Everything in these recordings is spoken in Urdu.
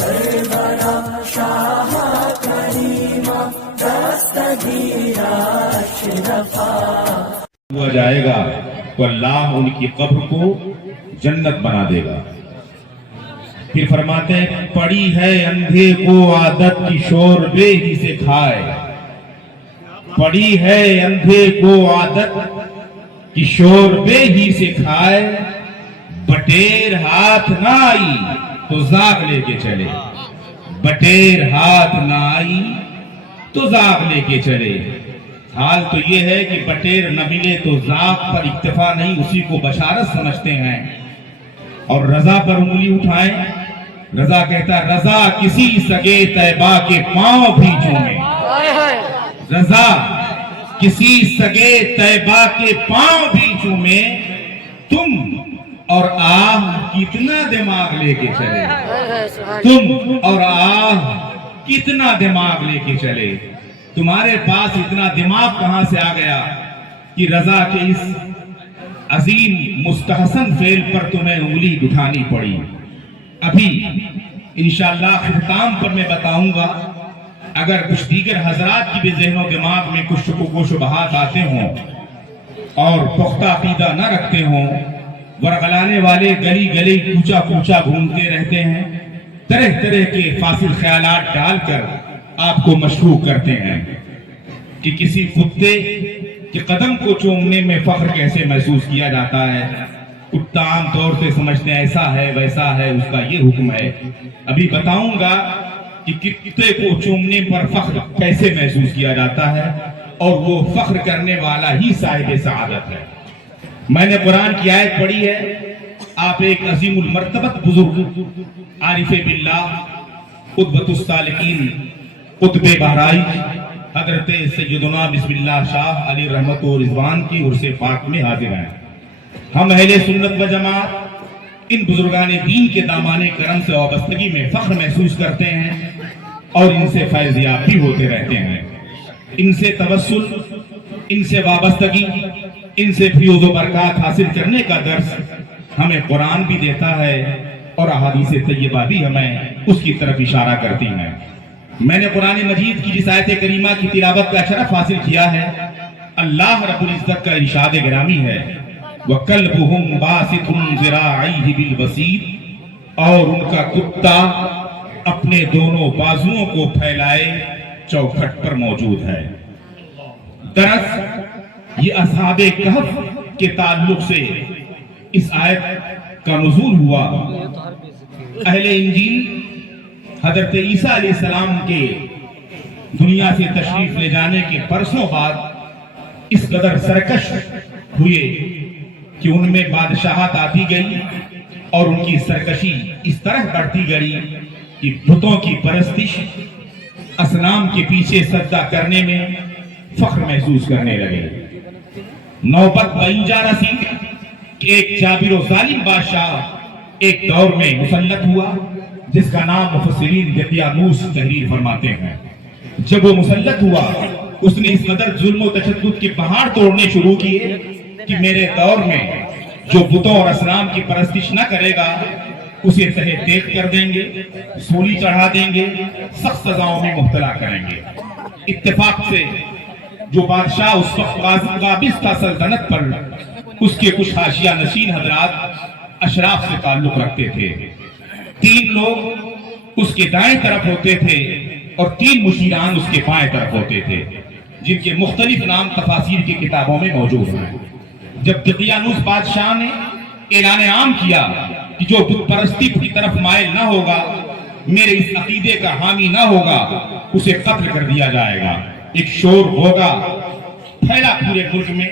سرورا شاہ کریمہ دستگیرہ اشرفا ہوا جائے گا تو اللہ ان کی قبر کو جنت بنا دے گا۔ پھر فرماتے ہیں پڑی ہے اندھے کو عادت کی شوربے ہی سے کھائے، پڑی ہے اندھے کو عادت کی شوربے ہی سے کھائے، بٹیر ہاتھ نہ آئی تو زاغ لے کے چلے، بٹیر ہاتھ نہ آئی تو زاغ لے کے چلے۔ حال تو یہ ہے کہ بٹیر نہ ملے تو زاغ پر اکتفا نہیں، اسی کو بشارت سمجھتے ہیں اور رضا پر انگلی اٹھائیں۔ رضا کہتا ہے رضا کسی سگے طیبہ کے پاؤں بھی چومے، رضا کسی سگے طیبہ کے پاؤں بھی چومے، تم اور آہ کتنا دماغ لے کے چلے، تم اور آہ کتنا دماغ لے کے چلے، تمہارے پاس اتنا دماغ کہاں سے آ گیا کہ رضا کے اس عظیم مستحسن فعل پر تمہیں انگلی اٹھانی پڑی۔ ابھی انشاءاللہ ختام پر میں بتاؤں گا، اگر کچھ دیگر حضرات کی بھی ذہن و دماغ میں کچھ شکوک و شبہات آتے ہوں اور پختہ عقیدہ نہ رکھتے ہوں، ورغلانے والے گلی گلی کوچا کوچا گھومتے رہتے ہیں، طرح طرح کے فاصل خیالات ڈال کر آپ کو مشکوک کرتے ہیں کہ کسی کتے کے قدم کو چومنے میں فخر کیسے محسوس کیا جاتا ہے۔ کتا عام طور سے سمجھتے ہیں ایسا ہے ویسا ہے، اس کا یہ حکم ہے۔ ابھی بتاؤں گا کہ کتے کو چومنے پر فخر کیسے محسوس کیا جاتا ہے، اور وہ فخر کرنے والا ہی صاحب سعادت ہے۔ میں نے قرآن کی آیت پڑھی ہے، آپ ایک عظیم المرتبت بزرگ عارف باللہ قطبۃ السالکین قطب بہرائچ حضرت سیدنا بسم اللہ شاہ علی رحمت و رضوان کی عرص پاک میں حاضر ہیں۔ ہم اہل سنت و جماعت ان بزرگان دین کے دامان کرم سے وابستگی میں فخر محسوس کرتے ہیں اور ان سے فیض یاب بھی ہوتے رہتے ہیں۔ ان سے توسل، ان سے وابستگی، ان سے فیوز و برکات حاصل کرنے کا درس ہمیں قرآن بھی دیتا ہے اور احادیث طیبہ بھی ہمیں اس کی طرف اشارہ کرتی ہیں۔ میں نے قرآن مجید کی جس آیت کریمہ کی تلاوت کا شرف حاصل کیا ہے، اللہ رب العزت کا ارشاد گرامی ہے وَكَلْبُهُمْ بَاسِطٌ ذِرَاعَيْهِ بِالْوَسِيدِ، اور ان کا کتا اپنے دونوں بازوؤں کو پھیلائے چوکھٹ پر موجود ہے۔ درس یہ اصحاب کہف کے تعلق سے اس آیت کا نزول ہوا۔ اہل انجیل حضرت عیسیٰ علیہ السلام کے دنیا سے تشریف لے جانے کے برسوں بعد اس قدر سرکش ہوئے کہ ان میں بادشاہت آتی گئی اور ان کی سرکشی اس طرح بڑھتی گئی کہ بتوں کی پرستش، اصنام کے پیچھے سجدہ کرنے میں فخر محسوس کرنے لگے۔ نوبت بینجا رسی کہ ایک جابر و ظالم بادشاہ ایک دور میں مسلط ہوا جس کا نام مفسرین دقیانوس تحریر فرماتے ہیں۔ جب وہ مسلط ہوا اس نے اس قدر ظلم و تشدد کے پہاڑ توڑنے شروع کیے کہ میرے دور میں جو بتوں اور اصنام کی پرستش نہ کرے گا اسے تہے دیکھ کر دیں گے، سولی چڑھا دیں گے، سخت سزاؤں میں مبتلا کریں گے۔ اتفاق سے جو بادشاہ اس وقت قابض تھا سلطنت پر، اس کے کچھ حاشیہ نشین حضرات اشراف سے تعلق رکھتے تھے۔ 3 لوگ اس کے دائیں طرف ہوتے تھے اور 3 مشیران اس کے بائیں طرف ہوتے تھے، جن کے مختلف نام تفاسیر کی کتابوں میں موجود ہیں۔ جب دقیانوس بادشاہ نے اعلان عام کیا کہ جو بت پرستی کی طرف مائل نہ ہوگا، میرے اس عقیدے کا حامی نہ ہوگا، اسے قتل کر دیا جائے گا، ایک شور ہوگا پھیلا پورے ملک میں۔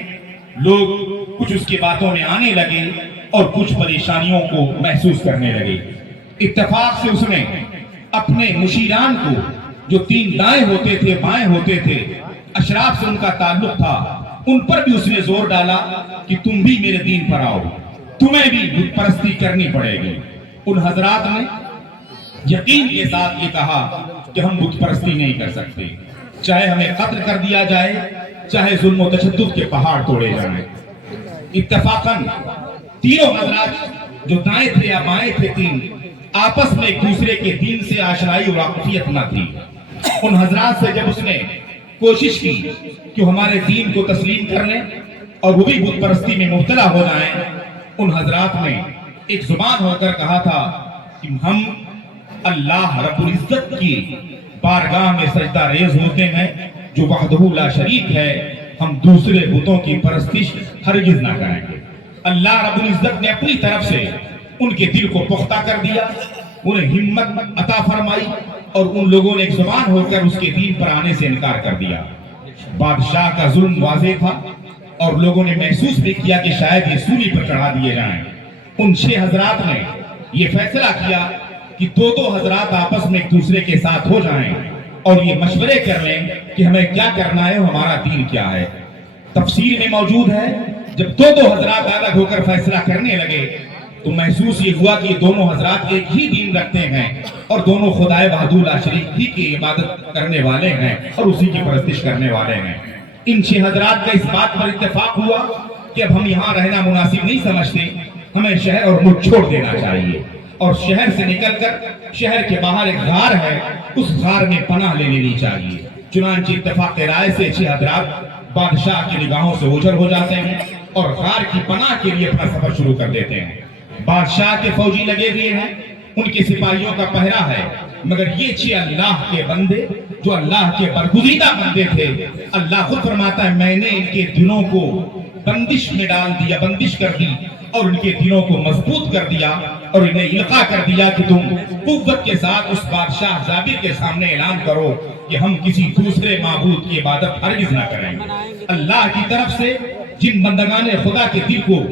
لوگ کچھ اس کی باتوں میں آنے لگے اور کچھ پریشانیوں کو محسوس کرنے لگے۔ اتفاق سے اس نے اپنے مشیران کو جو 3 دائیں ہوتے تھے بائیں ہوتے تھے، اشراف سے ان کا تعلق تھا، ان پر بھی اس نے زور ڈالا کہ تم بھی میرے دین پر آؤ، تمہیں بھی بت پرستی کرنی پڑے گی۔ ان حضرات نے یقین کے ساتھ یہ کہا کہ ہم بت پرستی نہیں کر سکتے، چاہے ہمیں قتل کر دیا جائے، چاہے ظلم و تشدد کے پہاڑ توڑے جائیں۔ اتفاقاً 3 حضرات جو دائیں تھے یا بائیں تھے 3 آپس میں ایک دوسرے کے دین سے آشنائی اور واقفیت نہ تھی. ان حضرات سے جب اس نے کوشش کی کہ ہمارے دین کو تسلیم کر لیں اور وہ بھی بت پرستی میں مبتلا ہو جائیں، ان حضرات نے ایک زبان ہو کر کہا تھا کہ ہم اللہ رب العزت کی بارگاہ میں سجدہ ریز ہوتے ہیں جو وحدہ لا شریک ہے. ہم دوسرے بتوں کی پرستش ہرگز نہ کریں گے. اللہ رب العزت نے اپنی طرف سے ان کے دل کو پختہ کر دیا، انہیں ہمت عطا فرمائی اور ان لوگوں نے ایک زبان ہو کر اس کے دین پر آنے سے انکار کر دیا. بادشاہ کا ظلم واضح تھا اور لوگوں نے محسوس بھی کیا کہ شاید یہ سولی پر چڑھا دیے جائیں. ان 6 حضرات نے یہ فیصلہ کیا کہ دو حضرات آپس میں ایک دوسرے کے ساتھ ہو جائیں اور یہ مشورے کر لیں کہ ہمیں کیا کرنا ہے، ہمارا دین کیا ہے. تفسیر میں موجود ہے جب دو حضرات الگ ہو کر فیصلہ کرنے لگے تو محسوس یہ ہوا کہ یہ دونوں حضرات ایک ہی دین رکھتے ہیں اور دونوں خدائے وحدہ لا شریک ہی کی عبادت کرنے والے ہیں اور اسی کی پرستش کرنے والے ہیں. ان 6 حضرات کا اس بات پر اتفاق ہوا کہ اب ہم یہاں رہنا مناسب نہیں سمجھتے، ہمیں شہر اور ملک چھوڑ دینا چاہیے اور شہر سے نکل کر شہر کے باہر ایک غار ہے، اس غار میں پناہ لے لینی چاہیے. چنانچہ اتفاق رائے سے 6 حضرات بادشاہ کی نگاہوں سے اوجھل ہو جاتے ہیں اور غار کی پناہ کے لیے اپنا سفر شروع کر دیتے ہیں. بادشاہ کے فوجی لگے ہوئے ہیں، ان کے سپاہیوں کا پہرا ہے، مگر یہ 6 اللہ کے بندے جو اللہ کے برگزیدہ بندے تھے، اللہ خود فرماتا ہے میں نے ان کے دلوں کو بندش میں ڈال دیا، بندش کر دی اور ان کے دلوں کو مضبوط کر دیا اور انہیں القا کر دیا کہ تم قوت کے ساتھ اس بادشاہ جابر کے سامنے اعلان کرو کہ ہم کسی دوسرے معبود کی عبادت ہرگز نہ کریں گے. اللہ کی طرف سے جن بندگان خدا کے دل کو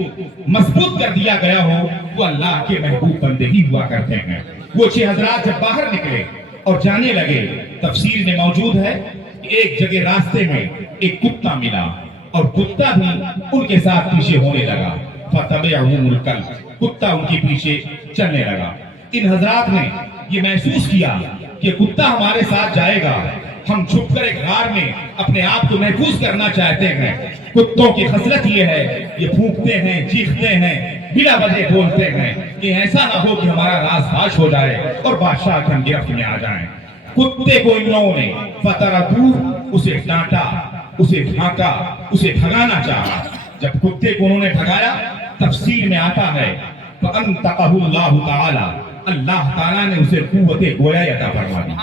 مضبوط کر دیا گیا ہو وہ اللہ کے محبوب بندے ہی ہوا کرتے ہیں. وہ 6 حضرات جب باہر نکلے اور جانے لگے، تفسیر میں موجود ہے کہ ایک جگہ راستے میں ایک کتا ملا اور کتا بھی ان کے ساتھ پیچھے ہونے لگا. فَتَبِعَهُمُ الْكَلْبُ، کتا ان کے پیچھے چلنے لگا. ان حضرات نے یہ محسوس کیا کہ کتا ہمارے ساتھ جائے گا، ہم چھپ کر ایک غار میں اپنے آپ کو محفوظ کرنا چاہتے ہیں. کتوں کی خصلت یہ ہے، یہ پھونکتے ہیں، چیختے ہیں، بلا وجہ بولتے ہیں کہ ایسا نہ ہو کہ ہمارا راز فاش ہو جائے اور بادشاہ کے ہم گرفت میں آ جائیں. کتے کو ان لوگوں نے فَتَرَدُوهُ، اسے ڈانٹا، اسے بھانکا، اسے بھگانا چاہا. جب کتے کو انہوں نے بھگایا، تفسیر میں آتا ہے فَأَنْتَقَهُ اللَّهُ تَعَالَى، اللہ تعالیٰ نے اسے قوت گویائی عطا فرما دی.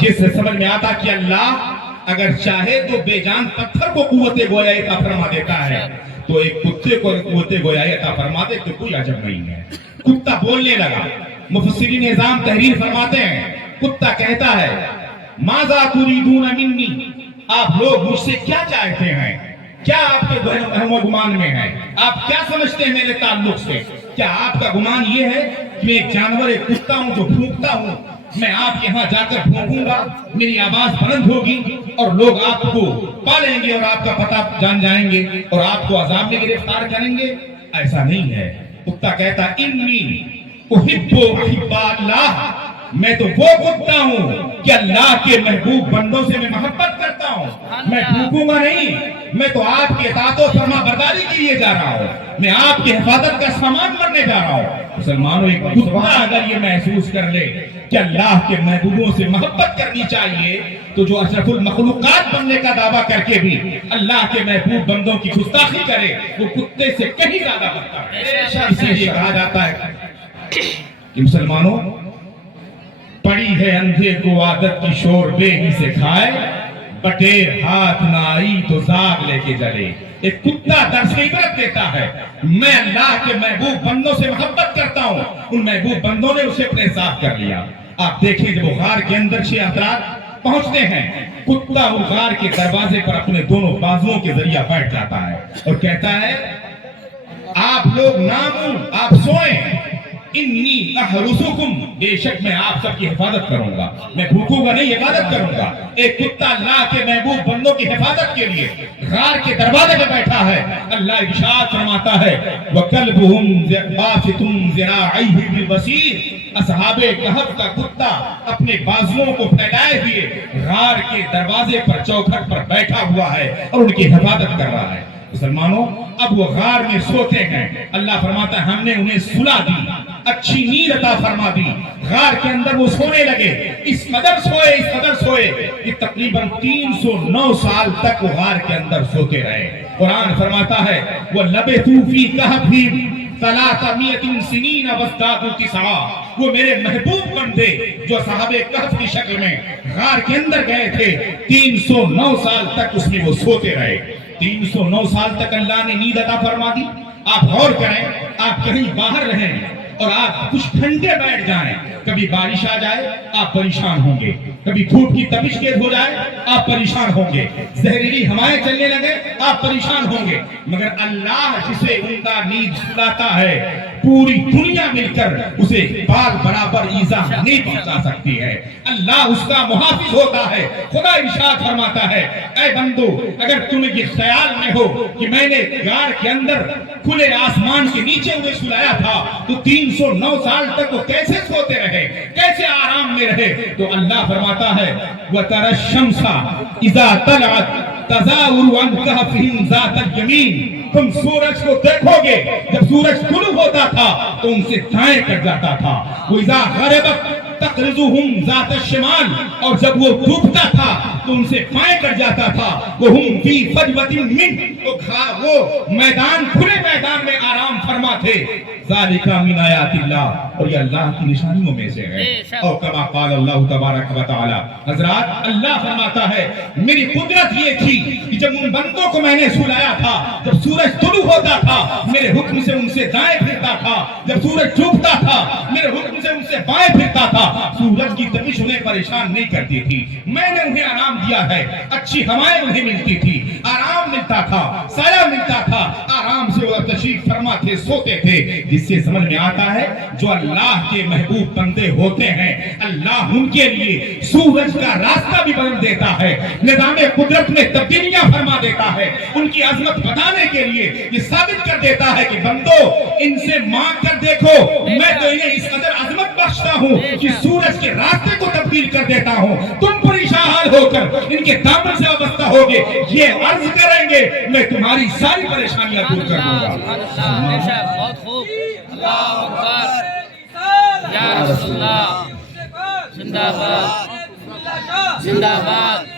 جس سے سمجھ میں آتا کہ اللہ اگر چاہے تو بے جان پتھر کو قوت گویائی عطا فرما دیتا ہے تو ایک کتے کو قوت گویائی عطا فرما دے تو کوئی عجب نہیں ہے. کتا بولنے لگا. مفسرین نظام تحریر فرماتے ہیں، کتا کہتا ہے ماذا تريدون منی، آپ لوگ مجھ سے کیا چاہتے ہیں، کیا آپ کے وہم و گمان میں ہے، آپ کیا سمجھتے ہیں میرے تعلق سے؟ کیا آپ کا گمان یہ ہے کہ میں ایک جانور، ایک کتا ہوں جو بھونکتا ہوں، میں آپ یہاں جا کر بھونکوں گا، میری آواز بلند ہوگی اور لوگ آپ کو پالیں گے اور آپ کا پتہ جان جائیں گے اور آپ کو عذاب میں گرفتار کریں گے؟ ایسا نہیں ہے. کتا کہتا انی احب احب اللہ، میں تو وہ کتا ہوں کہ اللہ کے محبوب بندوں سے میں محبت کرتا ہوں. میں بھوکوں گا نہیں، میں تو آپ کی اطاعت و فرما برداری کے لیے جا رہا ہوں، میں آپ کی حفاظت کا سامان بننے جا رہا ہوں. مسلمانوں، ایک کتا اگر یہ محسوس کر لے کہ اللہ کے محبوبوں سے محبت کرنی چاہیے تو جو اشرف المخلوقات بننے کا دعویٰ کر کے بھی اللہ کے محبوب بندوں کی گستاخی کرے وہ کتے سے کہیں زیادہ بدتر ہے. اسی لیے کہا جاتا ہے کہ مسلمانوں، پڑی ہے اندھے کو عادت کی شور بے ہی سے کھائے، بٹیر ہاتھ نہ آئی تو زاغ لے کے جلے. ایک کتا درس عبرت دیتا ہے. میں اللہ کے محبوب بندوں سے محبت کرتا ہوں، ان محبوب بندوں نے اسے اپنے ساتھ کر لیا. آپ دیکھیں جب غار کے اندر 6 حضرات پہنچتے ہیں، کتا غار کے دروازے پر اپنے دونوں بازوؤں کے ذریعہ بیٹھ جاتا ہے اور کہتا ہے آپ لوگ نامو، آپ سوئیں، انی احرسکم، بے شک میں آپ سب کی حفاظت کروں گا، میں بھوکوں گا نہیں، عبادت کروں گا. ایک کتا اللہ کے محبوب بندوں کی حفاظت کے لیے غار کے دروازے پہ بیٹھا ہے. اللہ ارشاد فرماتا ہے وَكَلْبُهُمْ بَاسِطٌ ذِرَاعَيْهِ بِالْوَسِيرِ، اصحاب کہف کا کتا اپنے بازوؤں کو پھیلائے ہوئے غار کے دروازے پر چوکھٹ پر بیٹھا ہوا ہے اور ان کی حفاظت کر رہا ہے. مسلمانوں، اب وہ غار میں سوتے ہیں. اللہ فرماتا ہے ہم نے انہیں سلا دی. اچھی نیند عطا فرما دی. غار کے اندر وہ سونے لگے, اس قدر سوئے کہ تقریباً 309 سال تک وہ غار کے اندر سوتے رہے. قرآن فرماتا ہے وَلَبِثُوا فِي كَهْفِهِمْ 300 سنین وازدادوا تسعا. وہ میرے محبوب بندے جو صحابہ کہف کی شکل میں غار کے اندر گئے تھے, 309 سال تک اس میں وہ سوتے رہے. 309 سال تک اللہ نے نیند عطا فرما دی. آپ غور کریں, آپ کہیں باہر رہیں اور آپ کچھ گھنٹے بیٹھ جائیں, کبھی بارش آ جائے آپ پریشان ہوں گے, کبھی دھوپ کی تپش تیز ہو جائے آپ پریشان ہوں گے, زہریلی ہوائیں چلنے لگے آپ پریشان ہوں گے. مگر اللہ جسے عمدہ نیند سلاتا ہے, پوری دنیا مل کر اسے بال برابر ایذا نہیں پہنچا سکتی ہے. اللہ اس کا محافظ ہوتا ہے. خدا ارشاد فرماتا ہے اے بندو, اگر تمہیں یہ خیال میں ہو کہ میں نے غار کے اندر کھلے آسمان کے نیچے انہیں سلایا تھا تو 309 سال تک وہ کیسے سوتے رہے, کیسے آرام میں رہے, تو اللہ فرماتا ہے وَتَرَى الشَّمْسَ إِذَا طَلَعَتْ تَزَاوَرُ عَنْ كَهْفِهِمْ ذَاتَ الْيَمِينِ. تم سورج کو دیکھو گے, جب سورج طلوع ہوتا تھا تو ان سے دائیں کٹ جاتا تھا. وَإِذَا غَرَبَتْ تَقْرِضُهُمْ ذَاتَ الشِّمَالِ, اور جب وہ ڈوبتا تھا تو ان سے بائیں کٹ جاتا تھا. وَهُمْ فِي فَجْوَةٍ مِّنْهُ, وہ میدان کھلے میدان میں آرام فرما تھے. ذَلِكَ مِنْ آیَاتِ اللَّهِ, اور یہ اللہ کی نشانیوں میں سے ہے. اور کما قال اللہ تبارک و تعالی, حضرات اللہ فرماتا ہے میری قدرت یہ تھی کہ جب ان بندوں کو میں نے سلایا تھا, جب سورج طلوع ہوتا تھا میرے حکم سے ان سے دائیں پھرتا تھا, جب سورج ڈوبتا تھا میرے حکم سے ان سے بائیں پھرتا تھا. سورج کی تپش انہیں پریشان نہیں کرتی تھی, میں نے انہیں آرام دیا ہے. اچھی ہوائیں انہیں ملتی تھی, آرام ملتا تھا, سایہ ملتا تھا, آرام سے وہ تشریف فرما تھے, سوتے تھے. جس سے سمجھ میں آتا ہے جو اللہ کے محبوب بندے ہوتے ہیں اللہ ان کے لیے سورج کا راستہ بھی بدل دیتا ہے, نظام قدرت میں تبدیلیاں فرما دیتا ہے. ان کی عظمت بتانے کے لیے یہ ثابت کر دیتا ہے کہ بندو ان سے مانگ کر دیکھو, میں تو انہیں اس قدر عظمت بخشتا ہوں کہ سورج کے راستے کو تبدیل کر دیتا ہوں. تم پریشان ہو کر ان کے دامن سے وابستہ ہوگے, یہ عرض کریں گے میں تمہاری ساری پریشانیاں دور کر دوں گا. بہت خوب, اللہ اکبر, یا رسول اللہ, زندہ باد, زندہ باد,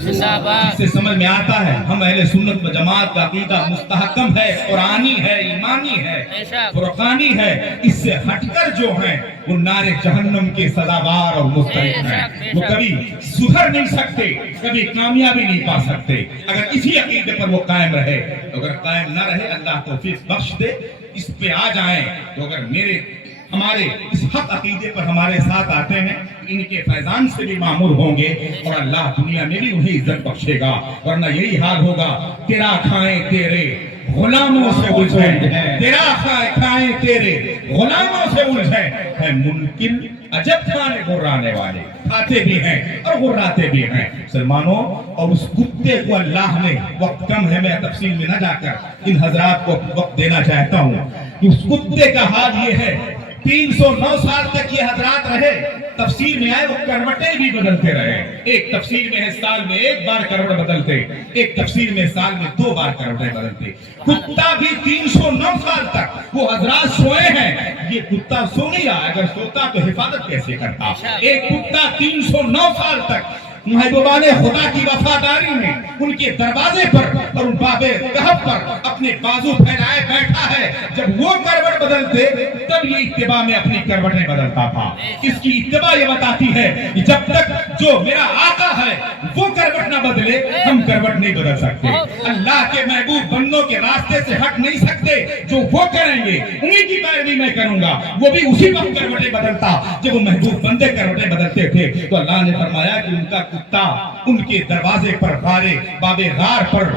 زندہ باد. اس سے سمجھ میں آتا ہے ہم اہل سنت و جماعت کا عقیدہ مستحکم ہے, قرآنی ہے, ایمانی ہے, فرقانی ہے. اس سے ہٹ کر جو ہیں وہ نار جہنم کے سزاوار اور مستحق ہیں. وہ کبھی سدھر نہیں سکتے, کبھی کامیابی نہیں پا سکتے اگر اسی عقیدے پر وہ قائم رہے. اگر قائم نہ رہے اللہ توفیق بخش دے, اس پہ آ جائیں تو اگر ہمارے اس حق عقیدے پر ہمارے ساتھ آتے ہیں ان کے فیضان سے بھی معمور ہوں گے اور اللہ دنیا میں بھی انہیں عزت بخشے گا. ورنہ یہی حال ہوگا تیرا کھائیں تیرے غلاموں سے الجھیں, تیرا کھائیں تیرے غلاموں سے الجھیں. ہے ممکن عجب کھانے غرانے والے, کھاتے بھی ہیں اور غراتے بھی ہیں. مسلمانوں, اور اس کتے کو اللہ نے, وقت کم ہے میں تفصیل میں نہ جا کر ان حضرات کو وقت دینا چاہتا ہوں کہ اس کتے کا حال یہ ہے 309 سال تک یہ حضرات رہے. تفسیر میں آئے وہ کروٹیں بھی بدلتے رہے. ایک تفسیر میں ہے سال میں 1 بار کروٹ بدلتے, ایک تفسیر میں سال میں 2 بار کروٹیں بدلتے. کتا بھی 309 سال تک وہ حضرات سوئے ہیں. یہ کتا سو نہیں رہا, اگر سوتا تو حفاظت کیسے کرتا. ایک کتا 309 سال تک محبوبان خدا کی وفاداری میں ان کے دروازے پر اور ان باب کہف پر اپنے بازو پھیلائے بیٹھا ہے. جب وہ کروٹ بدلتے تب یہ اتباع میں اپنی کروٹیں بدلتا تھا. اس کی اتباع یہ بتاتی ہے کہ جب تک جو میرا آقا ہے وہ کروٹ نہ بدلے ہم کروٹ نہیں بدل سکتے. اللہ کے محبوب بندوں کے راستے سے ہٹ نہیں سکتے. جو وہ کریں گے انہی کی پیروی میں کروں گا. وہ بھی اسی وقت کروٹیں بدلتا جب وہ محبوب بندے کروٹیں بدلتے تھے. تو اللہ نے فرمایا کہ ان کا کتا ان کے دروازے پر باب غار پر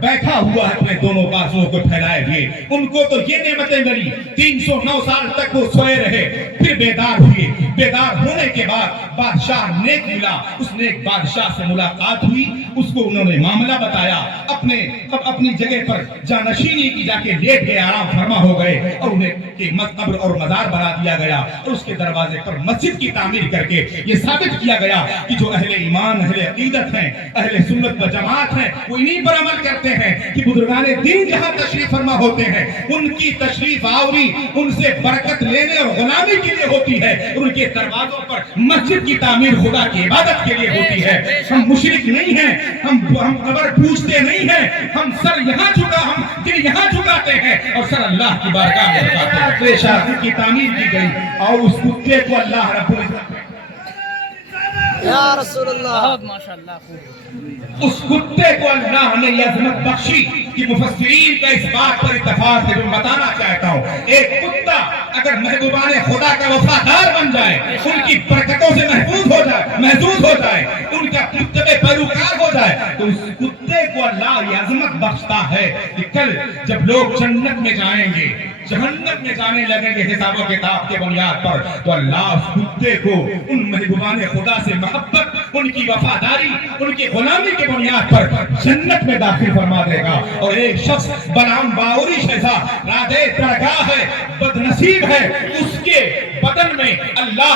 بیٹھا ہوا ہے اپنے دونوں بازوؤں کو پھیلائے ہوئے. ان کو تو یہ نعمتیں ملی, 309 سال تک وہ سوئے رہے, پھر بیدار ہوئے. بیدار ہونے کے بعد بادشاہ نیک ملا, اس نیک بادشاہ سے ملاقات ہوئی, اس کو انہوں نے معاملہ بتایا, اپنی جگہ پر جانشینی کی, جا کے لیٹ گئے, آرام فرما ہو گئے اور انہیں قبر اور مزار بنا دیا گیا اور اس کے دروازے پر مسجد کی تعمیر کر کے یہ ثابت کیا گیا کہ جو اہل ایمان, اہل عقیدت ہیں, اہل سنت و جماعت ہیں وہ انہی پر عمل کرتے کہتے ہیں کہ بزرگان دین جہاں تشریف فرما ہوتے ہیں ان کی تشریف آوری ان سے برکت لینے اور غلامی کے لیے ہوتی ہے، ان کے دروازوں پر مسجد کی تعمیر خدا کی عبادت کے لیے ہوتی ہے۔ ہم مشرک نہیں ہیں، ہم قبر پوجتے نہیں ہیں، ہم سر ہم دل یہاں جھکاتے ہیں اور سر اللہ کی بارگاہ میں جھکاتے ہیں۔ شاہی کی تعمیر کی گئی اور اس کتے کو اللہ رب العزت یا رسول اللہ، بہت ماشاءاللہ خوب۔ اس کتے کو اللہ نے یہ عظمت بخشی کہ مفسرین کا اس بات پر اتفاق ہے جو بتانا چاہتا ہوں، ایک کتا اگر محبوبان خدا کا وفادار بن جائے، ان کی برکتوں سے محفوظ ہو جائے، ان کا متبع پیروکار ہو جائے، تو اس کتے کو اللہ یہ عظمت بخشتا ہے کہ کل جب لوگ جنت میں جائیں گے، جہنم میں جانے لگیں گے حساب و کتاب کے بنیاد پر، تو اللہ اس کتے کو ان محبوبان خدا سے محبت، ان کی وفاداری، ان کی غلامی کے بنیاد پر جنت میں داخل فرما دے گا۔ اور ایک شخص بنام باوری شیزا رادے درگاہ ہے، بدنصیب ہے، اس کے بدن میں اللہ